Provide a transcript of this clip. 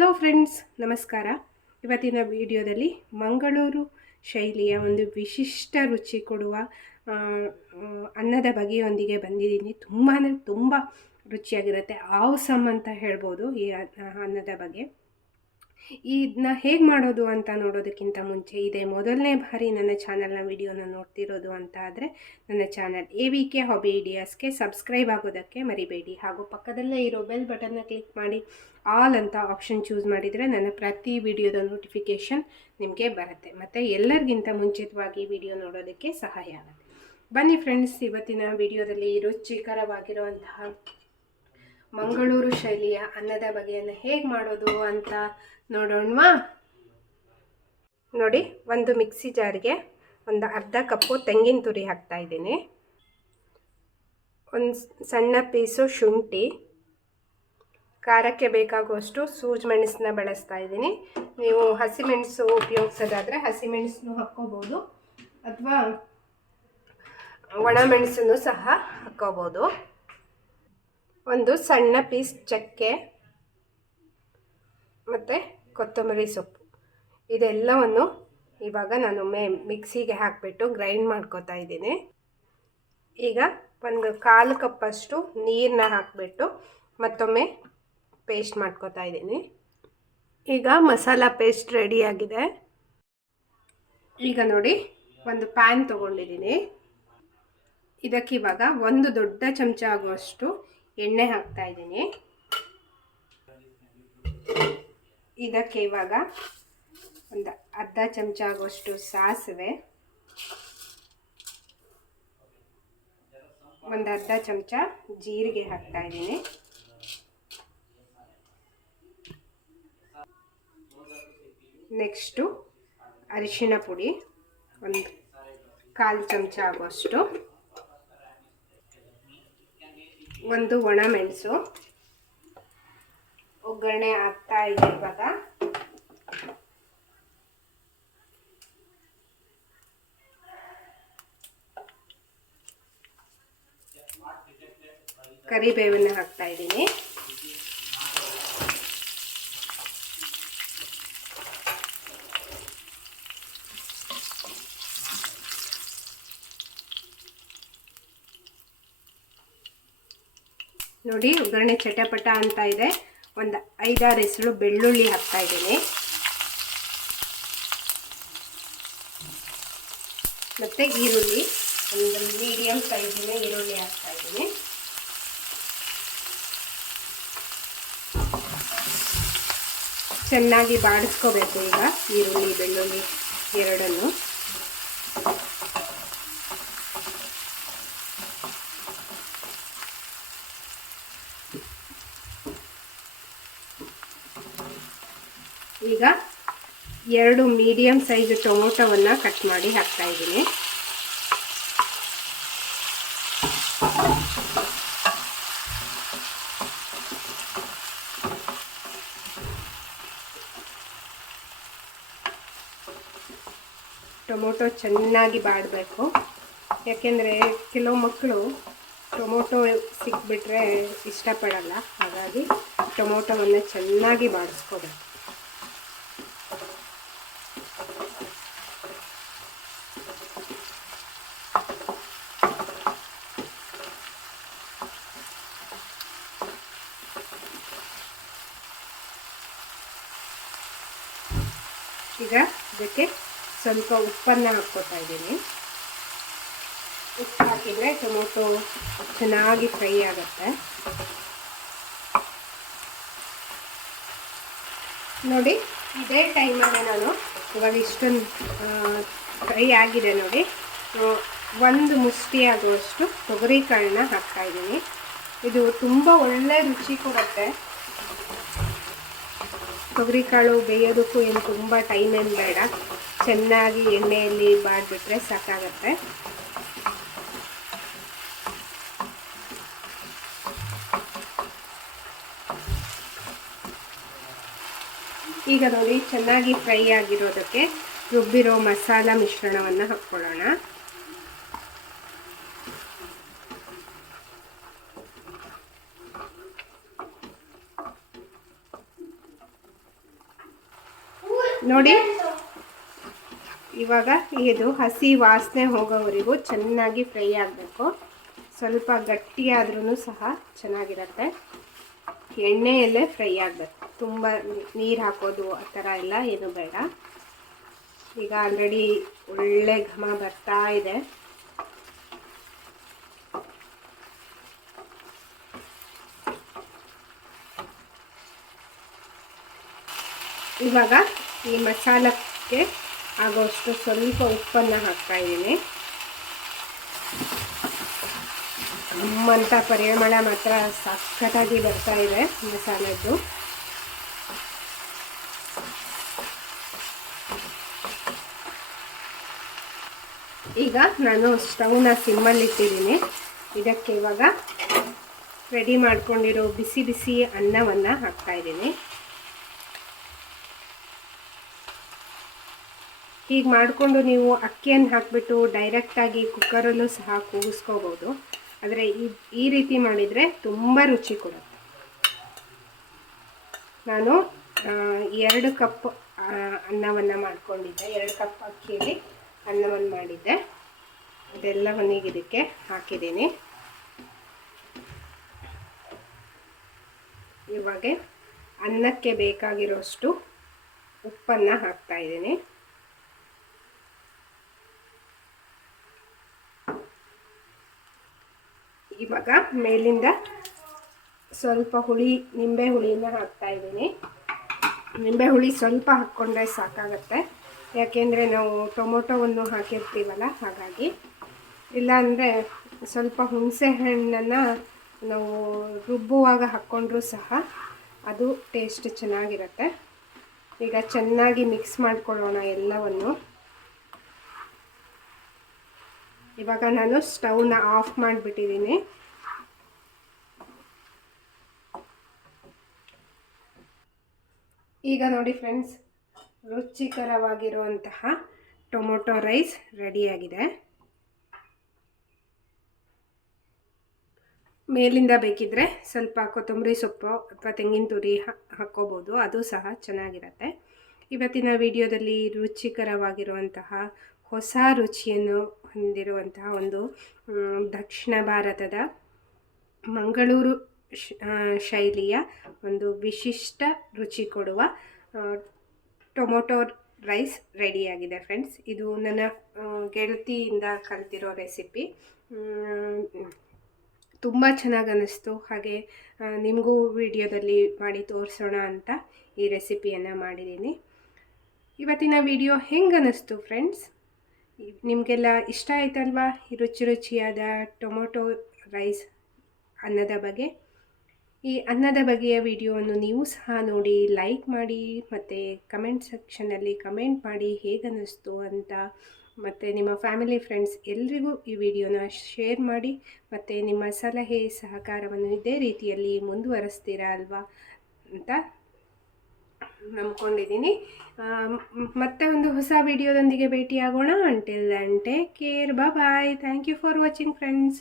Hello friends ನಮಸ್ಕಾರ. ಇವತ್ತಿನ ವಿಡಿಯೋದಲ್ಲಿ ಮಂಗಳೂರು ಶೈಲಿಯ ಒಂದು ವಿಶಿಷ್ಟ ರುಚಿ ಕೊಡುವ ಅನ್ನದ ಬಗೆಯೊಂದಿಗೆ ಬಂದಿದ್ದೀನಿ. ತುಂಬಾ ತುಂಬ ರುಚಿಯಾಗಿರುತ್ತೆ. ಆವಸಮ್ ಅಂತ ಹೇಳ್ಬೋದು ಈ ಅನ್ನ- ಅನ್ನದ ಬಗ್ಗೆ. ಇದನ್ನ ಹೇಗೆ ಮಾಡೋದು ಅಂತ ನೋಡೋದಕ್ಕಿಂತ ಮುಂಚೆ ಇದೇ ಮೊದಲನೇ ಬಾರಿ ನನ್ನ ಚಾನಲ್ನ ವಿಡಿಯೋನ ನೋಡ್ತಿರೋದು ಅಂತ ಆದರೆ ನನ್ನ channel A V K hobby ಐಡಿಯಾಸ್ಗೆ subscribe ಆಗೋದಕ್ಕೆ ಮರಿಬೇಡಿ. ಹಾಗೂ ಪಕ್ಕದಲ್ಲೇ ಇರೋ ಬೆಲ್ ಬಟನ್ನ ಕ್ಲಿಕ್ ಮಾಡಿ ಆಲ್ ಅಂತ ಆಪ್ಷನ್ ಚೂಸ್ ಮಾಡಿದರೆ ನನ್ನ ಪ್ರತಿ ವಿಡಿಯೋದ ನೋಟಿಫಿಕೇಷನ್ ನಿಮಗೆ ಬರುತ್ತೆ. ಮತ್ತು ಎಲ್ಲರಿಗಿಂತ ಮುಂಚಿತವಾಗಿ ವಿಡಿಯೋ ನೋಡೋದಕ್ಕೆ ಸಹಾಯ ಆಗುತ್ತೆ. ಬನ್ನಿ ಫ್ರೆಂಡ್ಸ್ ಇವತ್ತಿನ ವಿಡಿಯೋದಲ್ಲಿ ರುಚಿಕರವಾಗಿರುವಂತಹ ಮಂಗಳೂರು ಶೈಲಿಯ ಅನ್ನದ ಬಗೆಯನ್ನು ಹೇಗೆ ಮಾಡೋದು ಅಂತ ನೋಡೋಣವಾ? ನೋಡಿ, ಒಂದು ಮಿಕ್ಸಿ ಜಾರಿಗೆ ಒಂದು ಅರ್ಧ ಕಪ್ಪು ತೆಂಗಿನ ತುರಿ ಹಾಕ್ತಾ ಇದ್ದೀನಿ. ಒಂದು ಸಣ್ಣ ಪೀಸು ಶುಂಠಿ. ಖಾರಕ್ಕೆ ಬೇಕಾಗುವಷ್ಟು ಸೂಜ್ ಮೆಣಸನ್ನ ಬಳಸ್ತಾ ಇದ್ದೀನಿ. ನೀವು ಹಸಿಮೆಣಸು ಉಪಯೋಗಿಸೋದಾದರೆ ಹಸಿಮೆಣಸನ್ನು ಹಾಕ್ಕೋಬೋದು. ಅಥವಾ ಒಣಮೆಣಸನ್ನು ಸಹ ಹಾಕ್ಕೋಬೋದು. ಒಂದು ಸಣ್ಣ ಪೀಸ್ ಚಕ್ಕೆ. ಮತ್ತು ಕೊತ್ತಂಬರಿ ಸೊಪ್ಪು. ಇದೆಲ್ಲವನ್ನು ಇವಾಗ ನಾನು ಮೇ ಮಿಕ್ಸಿಗೆ ಹಾಕಿಬಿಟ್ಟು ಗ್ರೈಂಡ್ ಮಾಡ್ಕೋತಾ ಇದ್ದೀನಿ. ಈಗ ಒಂದು ಕಾಲು ಕಪ್ಪಷ್ಟು ನೀರನ್ನ ಹಾಕಿಬಿಟ್ಟು ಮತ್ತೊಮ್ಮೆ ಪೇಸ್ಟ್ ಮಾಡ್ಕೋತಾ ಇದ್ದೀನಿ. ಈಗ ಮಸಾಲ ಪೇಸ್ಟ್ ರೆಡಿಯಾಗಿದೆ ಈಗ ನೋಡಿ ಒಂದು ಪ್ಯಾನ್ ತೊಗೊಂಡಿದ್ದೀನಿ. ಇದಕ್ಕೆ ಇವಾಗ ಒಂದು ದೊಡ್ಡ ಚಮಚ ಆಗುವಷ್ಟು ಎಣ್ಣೆ ಹಾಕ್ತಾ ಇದ್ದೀನಿ. ಇದಕ್ಕೆ ಇವಾಗ ಒಂದು ಅರ್ಧ ಚಮಚ ಆಗುವಷ್ಟು ಸಾಸಿವೆ, ಒಂದು ಅರ್ಧ ಚಮಚ ಜೀರಿಗೆ ಹಾಕ್ತಾ ಇದ್ದೀನಿ. ನೆಕ್ಸ್ಟು ಅರಿಶಿನ ಪುಡಿ, ಒಂದು ಕಾಲು ಚಮಚ ಆಗುವಷ್ಟು. ಒಂದು ಒಣಮೆಣಸು ಒಗ್ಗರಣೆ ಆಗ್ತಾ ಇದೆ ಇವಾಗ. ಕರಿಬೇವನ್ನು ಹಾಕ್ತಾ ಇದ್ದೀನಿ. ನೋಡಿ ಒಗ್ಗರಣೆ ಚಟಪಟ ಅಂತ ಇದೆ. ಒಂದು ಐದಾರು ಹೆಸರು ಬೆಳ್ಳುಳ್ಳಿ ಹಾಕ್ತಾ ಇದ್ದೀನಿ. ಮತ್ತು ಈರುಳ್ಳಿ, ಒಂದು ಮೀಡಿಯಮ್ ಸೈಜಿನ ಈರುಳ್ಳಿ ಹಾಕ್ತಾ ಇದ್ದೀನಿ. ಚೆನ್ನಾಗಿ ಬಾಡಿಸ್ಕೋಬೇಕು ಈಗ ಈರುಳ್ಳಿ, ಬೆಳ್ಳುಳ್ಳಿ ಎರಡನ್ನು. ಈಗ ಎರಡು ಮೀಡಿಯಮ್ ಸೈಜ್ ಟೊಮೊಟೊವನ್ನು ಕಟ್ ಮಾಡಿ ಹಾಕ್ತಾ ಇದ್ದೀನಿ. ಟೊಮೊಟೊ ಚೆನ್ನಾಗಿ ಬಾಡಬೇಕು. ಯಾಕೆಂದರೆ ಕೆಲವು ಮಕ್ಕಳು ಟೊಮೊಟೊ ಸಿಕ್ಬಿಟ್ರೆ ಇಷ್ಟಪಡಲ್ಲ. ಹಾಗಾಗಿ ಟೊಮೊಟೊವನ್ನು ಚೆನ್ನಾಗಿ ಬಾಡಿಸ್ಕೋಬೇಕು. ಈಗ ಇದಕ್ಕೆ ಸ್ವಲ್ಪ ಉಪ್ಪನ್ನು ಹಾಕ್ಕೊತಾ ಇದ್ದೀನಿ. ಉಪ್ಪು ಹಾಕಿದರೆ ಟೊಮೊಟೊ ಚೆನ್ನಾಗಿ ಫ್ರೈ ಆಗುತ್ತೆ. ನೋಡಿ, ಇದೇ ಟೈಮಲ್ಲಿ ನಾನು ಇವಾಗ ಇಷ್ಟೊಂದು ಫ್ರೈ ಆಗಿದೆ ನೋಡಿ. ಒಂದು ಮುಷ್ಟಿ ಆಗುವಷ್ಟು ತೊಗರಿ ಕಾಳನ್ನ ಹಾಕ್ತಾ ಇದ್ದೀನಿ. ಇದು ತುಂಬ ಒಳ್ಳೆ ರುಚಿ ಕೊಡುತ್ತೆ. ತೊಗರಿಕಾಳು ಬೇಯೋದಕ್ಕೂ ಏನು ತುಂಬ ಟೈಮ್ ಏನು ಬೇಡ. ಚೆನ್ನಾಗಿ ಎಣ್ಣೆಯಲ್ಲಿ ಬಾಡಿಬಿಟ್ರೆ ಸಾಕಾಗತ್ತೆ. ಈಗ ನೋಡಿ ಚೆನ್ನಾಗಿ ಫ್ರೈ ಆಗಿರೋದಕ್ಕೆ ರುಬ್ಬಿರೋ ಮಸಾಲ ಮಿಶ್ರಣವನ್ನು ಹಾಕ್ಕೊಳ್ಳೋಣ. ನೋಡಿ. ಇವಾಗ ಇದು ಹಸಿ ವಾಸನೆ ಹೋಗೋವರೆಗೂ ಚೆನ್ನಾಗಿ ಫ್ರೈ ಆಗಬೇಕು. ಸ್ವಲ್ಪ ಗಟ್ಟಿಯಾದ್ರೂ ಸಹ ಚೆನ್ನಾಗಿರುತ್ತೆ. ಎಣ್ಣೆಯಲ್ಲೇ ಫ್ರೈ ಆಗಬೇಕು. ತುಂಬ ನೀರು ಹಾಕೋದು ಆ ಥರ ಎಲ್ಲ ಏನು ಬೇಡ. ಈಗ ಆಲ್ರೆಡಿ ಒಳ್ಳೆ ಘಮ ಬರ್ತಾ ಇದೆ. ಇವಾಗ ಈ ಮಸಾಲಕ್ಕೆ ಆಗೋಷ್ಟು ಸ್ವಲ್ಪ ಉಪ್ಪನ್ನು ಹಾಕ್ತಾ ಇದ್ದೀನಿ. ನಮ್ಮಂಥ ಪರಿಮಳ ಮಾತ್ರ ಸಖತ್ತಾಗಿ ಬರ್ತಾ ಇದೆ ಮಸಾಲದ್ದು. ಈಗ ನಾನು ಸ್ಟವ್ನ ಸಿಮ್ಮಲ್ಲಿ ಇಟ್ಟಿದ್ದೀನಿ. ಇದಕ್ಕೆ ಇವಾಗ ರೆಡಿ ಮಾಡ್ಕೊಂಡಿರೋ ಬಿಸಿ ಬಿಸಿ ಅನ್ನವನ್ನು ಹಾಕ್ತಾ ಹೀಗೆ ಮಾಡಿಕೊಂಡು ನೀವು ಅಕ್ಕಿಯನ್ನು ಹಾಕಿಬಿಟ್ಟು ಡೈರೆಕ್ಟಾಗಿ ಕುಕ್ಕರಲ್ಲೂ ಸಹ ಕೂಗಿಸ್ಕೋಬೋದು. ಆದರೆ ಈ ಈ ರೀತಿ ಮಾಡಿದರೆ ತುಂಬ ರುಚಿ ಕೊಡುತ್ತೆ. ನಾನು ಎರಡು ಕಪ್ ಅನ್ನವನ್ನು ಮಾಡ್ಕೊಂಡಿದ್ದೆ. ಎರಡು ಕಪ್ ಅಕ್ಕಿಯಲ್ಲಿ ಅನ್ನವನ್ನು ಮಾಡಿದ್ದೆ. ಅದೆಲ್ಲವನ್ನು ಇದಕ್ಕೆ ಹಾಕಿದ್ದೀನಿ. ಇವಾಗ ಅನ್ನಕ್ಕೆ ಬೇಕಾಗಿರೋಷ್ಟು ಉಪ್ಪನ್ನು ಹಾಕ್ತಾ ಇವಾಗ ಮೇಲಿಂದ ಸ್ವಲ್ಪ ಹುಳಿ, ನಿಂಬೆ ಹುಳಿನ ಹಾಕ್ತಾ ಇದ್ದೀನಿ. ನಿಂಬೆ ಹುಳಿ ಸ್ವಲ್ಪ ಹಾಕ್ಕೊಂಡ್ರೆ ಸಾಕಾಗತ್ತೆ. ಯಾಕೆಂದರೆ ನಾವು ಟೊಮೊಟೊವನ್ನು ಹಾಕಿರ್ತೀವಲ್ಲ, ಹಾಗಾಗಿ. ಇಲ್ಲಾಂದರೆ ಸ್ವಲ್ಪ ಹುಣಸೆ ಹಣ್ಣನ್ನು ನಾವು ರುಬ್ಬುವಾಗ ಹಾಕ್ಕೊಂಡ್ರೂ ಸಹ ಅದು ಟೇಸ್ಟ್ ಚೆನ್ನಾಗಿರುತ್ತೆ. ಈಗ ಚೆನ್ನಾಗಿ ಮಿಕ್ಸ್ ಮಾಡ್ಕೊಳ್ಳೋಣ ಎಲ್ಲವನ್ನು. ಇವಾಗ ನಾನು ಸ್ಟವ್ನ ಆಫ್ ಮಾಡಿಬಿಟ್ಟಿದ್ದೀನಿ ಈಗ ನೋಡಿ ಫ್ರೆಂಡ್ಸ್ ರುಚಿಕರವಾಗಿರುವಂತಹ ಟೊಮೊಟೊ ರೈಸ್ ರೆಡಿಯಾಗಿದೆ. ಮೇಲಿಂದ ಬೇಕಿದ್ರೆ ಸ್ವಲ್ಪ ಕೊತ್ತಂಬರಿ ಸೊಪ್ಪು ಅಥವಾ ತೆಂಗಿನ ತುರಿ ಹಾಕ್ಕೋಬೋದು, ಅದು ಸಹ ಚೆನ್ನಾಗಿರುತ್ತೆ. ಇವತ್ತಿನ ವಿಡಿಯೋದಲ್ಲಿ ರುಚಿಕರವಾಗಿರುವಂತಹ ಹೊಸ ರುಚಿಯನ್ನು ಹೊಂದಿರುವಂತಹ ಒಂದು ದಕ್ಷಿಣ ಭಾರತದ ಮಂಗಳೂರು ಶೈಲಿಯ ಒಂದು ವಿಶಿಷ್ಟ ರುಚಿ ಕೊಡುವ ಟೊಮೊಟೊ ರೈಸ್ ರೆಡಿಯಾಗಿದೆ ಫ್ರೆಂಡ್ಸ್. ಇದು ನನ್ನ ಗೆಳತಿಯಿಂದ ಕಲ್ತಿರೋ ರೆಸಿಪಿ. ತುಂಬ ಚೆನ್ನಾಗಿ ಅನ್ನಿಸ್ತು ಹಾಗೆ ನಿಮಗೂ ವಿಡಿಯೋದಲ್ಲಿ ಮಾಡಿ ತೋರಿಸೋಣ ಅಂತ ಈ ರೆಸಿಪಿಯನ್ನು ಮಾಡಿದ್ದೀನಿ. ಇವತ್ತಿನ ವಿಡಿಯೋ ಹೆಂಗೆ ಅನ್ನಿಸ್ತು ಫ್ರೆಂಡ್ಸ್ ನಿಮಗೆಲ್ಲ ಇಷ್ಟ ಆಯ್ತಲ್ವಾ? ರುಚಿ ರುಚಿಯಾದ ಟೊಮೊಟೊ ರೈಸ್ ಅನ್ನದ ಬಗ್ಗೆ? ಈ ಅನ್ನದ ಬಗೆಯ ವಿಡಿಯೋವನ್ನು ನೀವು ಸಹ ನೋಡಿ ಲೈಕ್ ಮಾಡಿ ಮತ್ತು ಕಮೆಂಟ್ ಸೆಕ್ಷನಲ್ಲಿ ಕಮೆಂಟ್ ಮಾಡಿ ಹೇಗನ್ನಿಸ್ತು ಅಂತ ಮತ್ತು ನಿಮ್ಮ ಫ್ಯಾಮಿಲಿ ಫ್ರೆಂಡ್ಸ್ ಎಲ್ರಿಗೂ ಈ ವಿಡಿಯೋನ ಶೇರ್ ಮಾಡಿ ಮತ್ತು ನಿಮ್ಮ ಸಲಹೆ ಸಹಕಾರವನ್ನು ಇದೇ ರೀತಿಯಲ್ಲಿ ಮುಂದುವರಿಸ್ತೀರಾ ಅಲ್ವಾ ಅಂತ ನಂಬ್ಕೊಂಡಿದ್ದೀನಿ. ಮತ್ತೆ ಒಂದು ಹೊಸ ವಿಡಿಯೋದೊಂದಿಗೆ ಭೇಟಿಯಾಗೋಣ. Until then care care bye thank you for watching friends